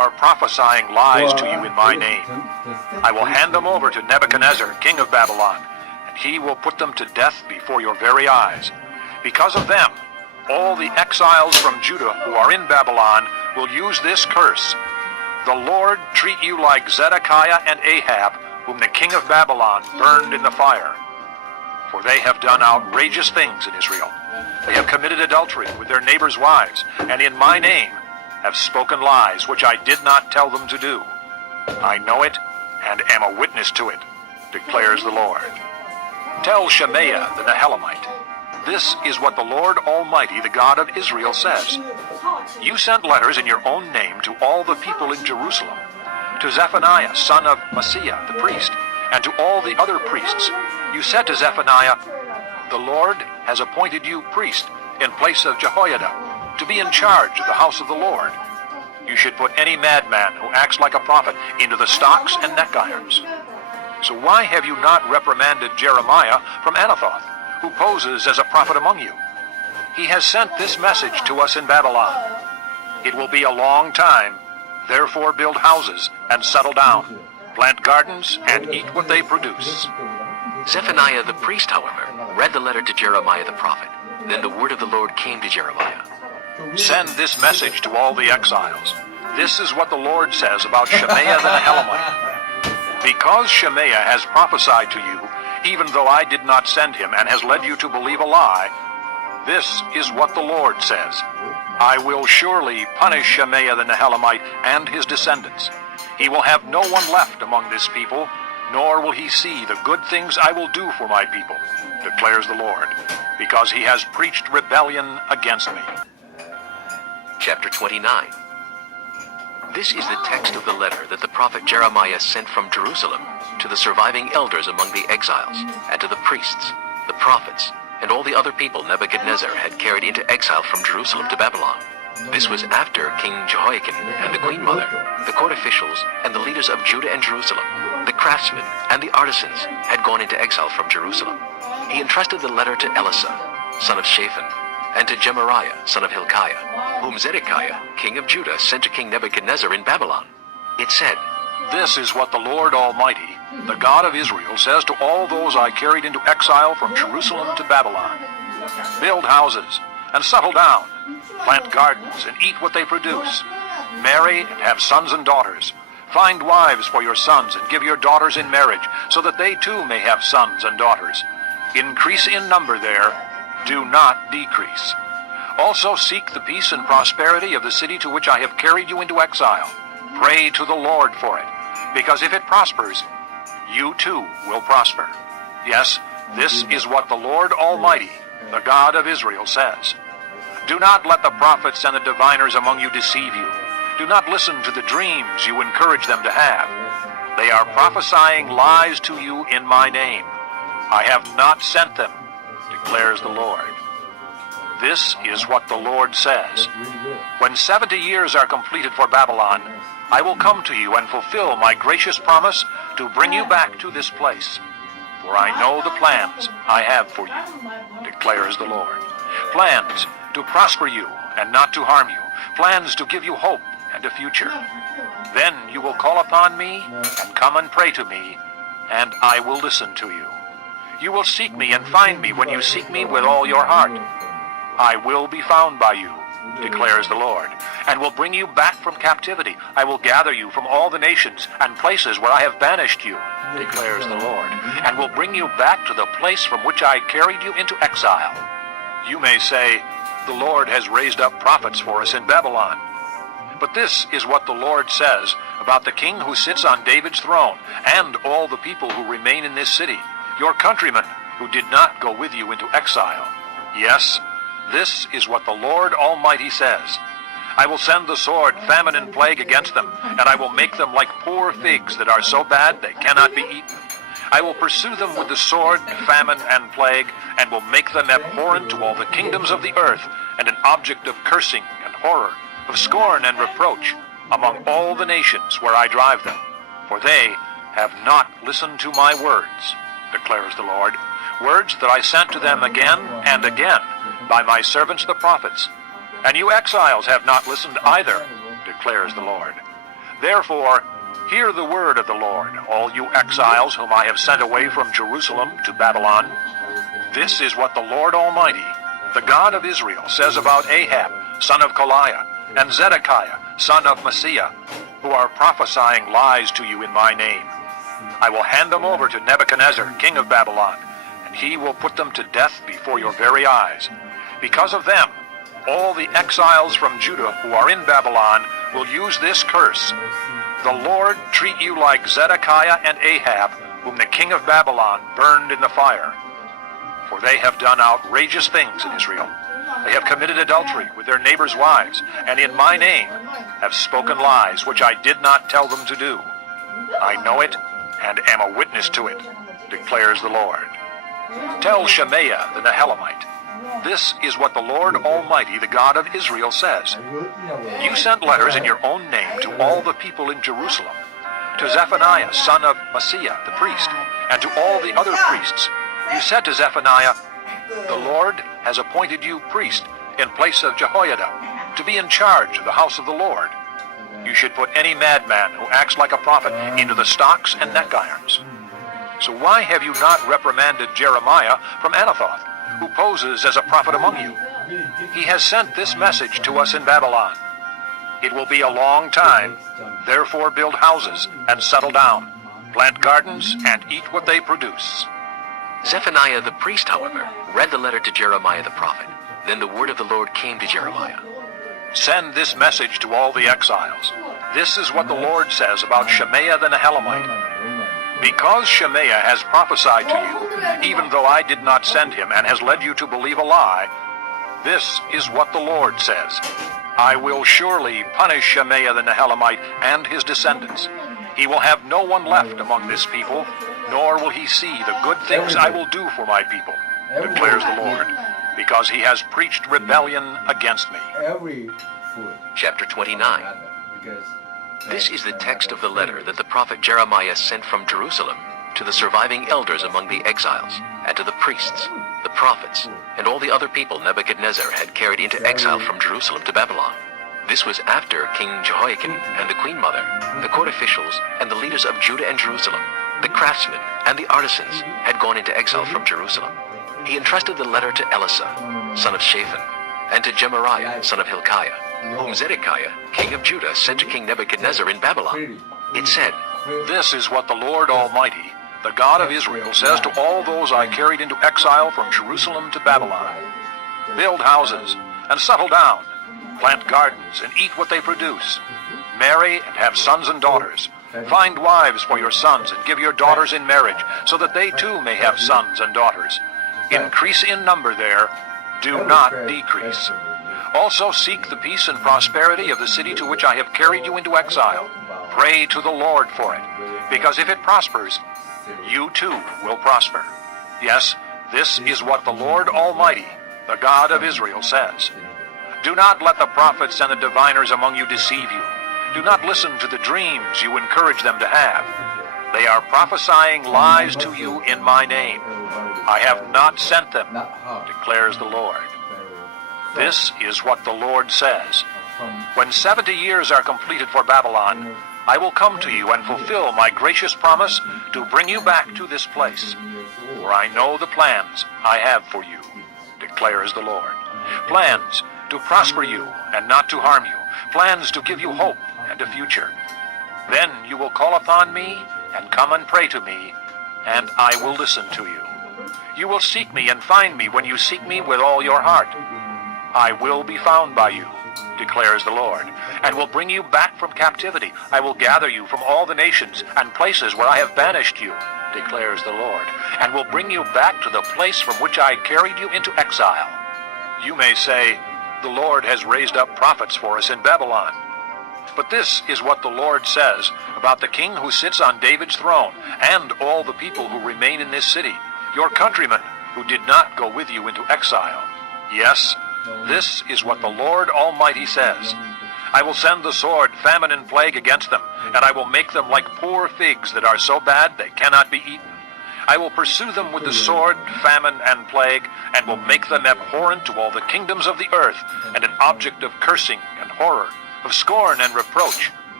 are prophesying lies to you in my name. I will hand them over to Nebuchadnezzar, king of Babylon, and he will put them to death before your very eyes. Because of them, all the exiles from Judah who are in Babylon will use this curse. The Lord treat you like Zedekiah and Ahab, whom the king of Babylon burned in the fire. For they have done outrageous things in Israel. They have committed adultery with their neighbors' wives, and in my name have spoken lies which I did not tell them to do. I know it and am a witness to it, declares the Lord. Tell Shemaiah the Nehelamite, this is what the Lord Almighty, the God of Israel, says. You sent letters in your own name to all the people in Jerusalem, to Zephaniah, son of Maaseiah, the priest, and to all the other priests. You said to Zephaniah, the Lord has appointed you priest in place of Jehoiada, to be in charge of the house of the Lord. You should put any madman who acts like a prophet into the stocks and neck irons. So why have you not reprimanded Jeremiah from Anathoth, who poses as a prophet among you? He has sent this message to us in Babylon. It will be a long time, therefore build houses and settle down, plant gardens and eat what they produce. Zephaniah the priest, however, read the letter to Jeremiah the prophet. Then the word of the Lord came to Jeremiah. Send this message to all the exiles. This is what the Lord says about Shemaiah the Nehelamite. Because Shemaiah has prophesied to you, even though I did not send him, and has led you to believe a lie, this is what the Lord says. I will surely punish Shemaiah the Nehelamite and his descendants. He will have no one left among this people, nor will he see the good things I will do for my people, declares the Lord, because he has preached rebellion against me. Chapter 29. This is the text of the letter that the prophet Jeremiah sent from Jerusalem to the surviving elders among the exiles, and to the priests, the prophets, and all the other people Nebuchadnezzar had carried into exile from Jerusalem to Babylon. This was after King Jehoiakim and the queen mother, the court officials, and the leaders of Judah and Jerusalem, the craftsmen and the artisans had gone into exile from Jerusalem. He entrusted the letter to Elisha, son of Shaphan, and to Gemariah, son of Hilkiah, whom Zedekiah, king of Judah, sent to King Nebuchadnezzar in Babylon. It said, This is what the Lord Almighty, the God of Israel, says to all those I carried into exile from Jerusalem to Babylon. Build houses and settle down, plant gardens and eat what they produce. Marry and have sons and daughters. Find wives for your sons and give your daughters in marriage, so that they too may have sons and daughters. Increase in number there, do not decrease. Also seek the peace and prosperity of the city to which I have carried you into exile. Pray to the Lord for it, because if it prospers, you too will prosper. Yes, this is what the Lord Almighty, the God of Israel, says. Do not let the prophets and the diviners among you deceive you. Do not listen to the dreams you encourage them to have. They are prophesying lies to you in my name. I have not sent them, declares the Lord. This is what the Lord says. When 70 years are completed for Babylon, I will come to you and fulfill my gracious promise to bring you back to this place. For I know the plans I have for you, declares the Lord. Plans to prosper you and not to harm you. Plans to give you hope and a future. Then you will call upon me and come and pray to me, and I will listen to you. You will seek me and find me when you seek me with all your heart. I will be found by you, declares the Lord, and will bring you back from captivity. I will gather you from all the nations and places where I have banished you, declares the Lord, and will bring you back to the place from which I carried you into exile. You may say, the Lord has raised up prophets for us in Babylon. But this is what the Lord says about the king who sits on David's throne, and all the people who remain in this city, your countrymen who did not go with you into exile. Yes, this is what the Lord Almighty says. I will send the sword, famine, and plague against them, and I will make them like poor figs that are so bad they cannot be eaten. I will pursue them with the sword, famine, and plague, and will make them abhorrent to all the kingdoms of the earth, and an object of cursing and horror, of scorn and reproach, among all the nations where I drive them. For they have not listened to my words, declares the Lord, words that I sent to them again and again by my servants the prophets. And you exiles have not listened either, declares the Lord. Therefore, hear the word of the Lord, all you exiles whom I have sent away from Jerusalem to Babylon. This is what the Lord Almighty, the God of Israel, says about Ahab, son of Koliah, and Zedekiah, son of Maaseiah, who are prophesying lies to you in my name. I will hand them over to Nebuchadnezzar, king of Babylon, and he will put them to death before your very eyes. Because of them, all the exiles from Judah who are in Babylon will use this curse. The Lord treat you like Zedekiah and Ahab, whom the king of Babylon burned in the fire. For they have done outrageous things in Israel. They have committed adultery with their neighbors' wives, and in my name have spoken lies which I did not tell them to do. I know it and am a witness to it, declares the Lord. Tell Shemaiah the Nehelamite, this is what the Lord Almighty, the God of Israel, says. You sent letters in your own name to all the people in Jerusalem, to Zephaniah, son of Maaseiah, the priest, and to all the other priests. You said to Zephaniah, the Lord has appointed you priest in place of Jehoiada, to be in charge of the house of the Lord. You should put any madman who acts like a prophet into the stocks and neck irons. So why have you not reprimanded Jeremiah from Anathoth, who poses as a prophet among you? He has sent this message to us in Babylon. It will be a long time, therefore build houses and settle down, plant gardens and eat what they produce. Zephaniah the priest, however, read the letter to Jeremiah the prophet. Then the word of the Lord came to Jeremiah. Send this message to all the exiles. This is what the Lord says about Shemaiah the Nehelamite. Because Shemaiah has prophesied to you, even though I did not send him, and has led you to believe a lie, this is what the Lord says. I will surely punish Shemaiah the Nehelamite and his descendants. He will have no one left among this people, nor will he see the good things I will do for my people, declares the Lord, because he has preached rebellion against me. Chapter 29. This is the text of the letter that the prophet Jeremiah sent from Jerusalem to the surviving elders among the exiles, and to the priests, the prophets, and all the other people Nebuchadnezzar had carried into exile from Jerusalem to Babylon. This was after King Jehoiakim and the queen mother, the court officials, and the leaders of Judah and Jerusalem, the craftsmen and the artisans had gone into exile from Jerusalem. He entrusted the letter to Elisha, son of Shaphan, and to Gemariah, son of Hilkiah, whom Zedekiah, king of Judah, sent to King Nebuchadnezzar in Babylon. It said, This is what the Lord Almighty, the God of Israel, says to all those I carried into exile from Jerusalem to Babylon. Build houses and settle down, plant gardens and eat what they produce. Marry and have sons and daughters. Find wives for your sons and give your daughters in marriage, so that they too may have sons and daughters. Increase in number there, do not decrease. Also seek the peace and prosperity of the city to which I have carried you into exile. Pray to the Lord for it, because if it prospers, you too will prosper. Yes, this is what the Lord Almighty, the God of Israel, says. Do not let the prophets and the diviners among you deceive you. Do not listen to the dreams you encourage them to have. They are prophesying lies to you in my name. I have not sent them, declares the Lord. This is what the Lord says. When 70 years are completed for Babylon, I will come to you and fulfill my gracious promise to bring you back to this place. For I know the plans I have for you, declares the Lord. Plans to prosper you and not to harm you. Plans to give you hope and a future. Then you will call upon me and come and pray to me, and I will listen to you. You will seek me and find me when you seek me with all your heart. I will be found by you, declares the Lord, and will bring you back from captivity. I will gather you from all the nations and places where I have banished you, declares the Lord, and will bring you back to the place from which I carried you into exile. You may say, the Lord has raised up prophets for us in Babylon. But this is what the Lord says about the king who sits on David's throne, and all the people who remain in this city, your countrymen who did not go with you into exile. Yes, this is what the Lord Almighty says. I will send the sword, famine, and plague against them, and I will make them like poor figs that are so bad they cannot be eaten. I will pursue them with the sword, famine, and plague, and will make them abhorrent to all the kingdoms of the earth, and an object of cursing and horror, of scorn and reproach,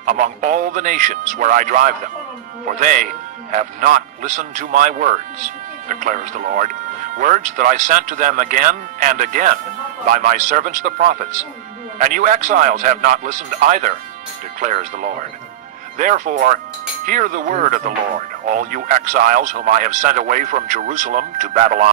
among all the nations where I drive them, for they have not listened to my words, declares the Lord, words that I sent to them again and again by my servants the prophets. And you exiles have not listened either, declares the Lord. Therefore, hear the word of the Lord, all you exiles whom I have sent away from Jerusalem to Babylon.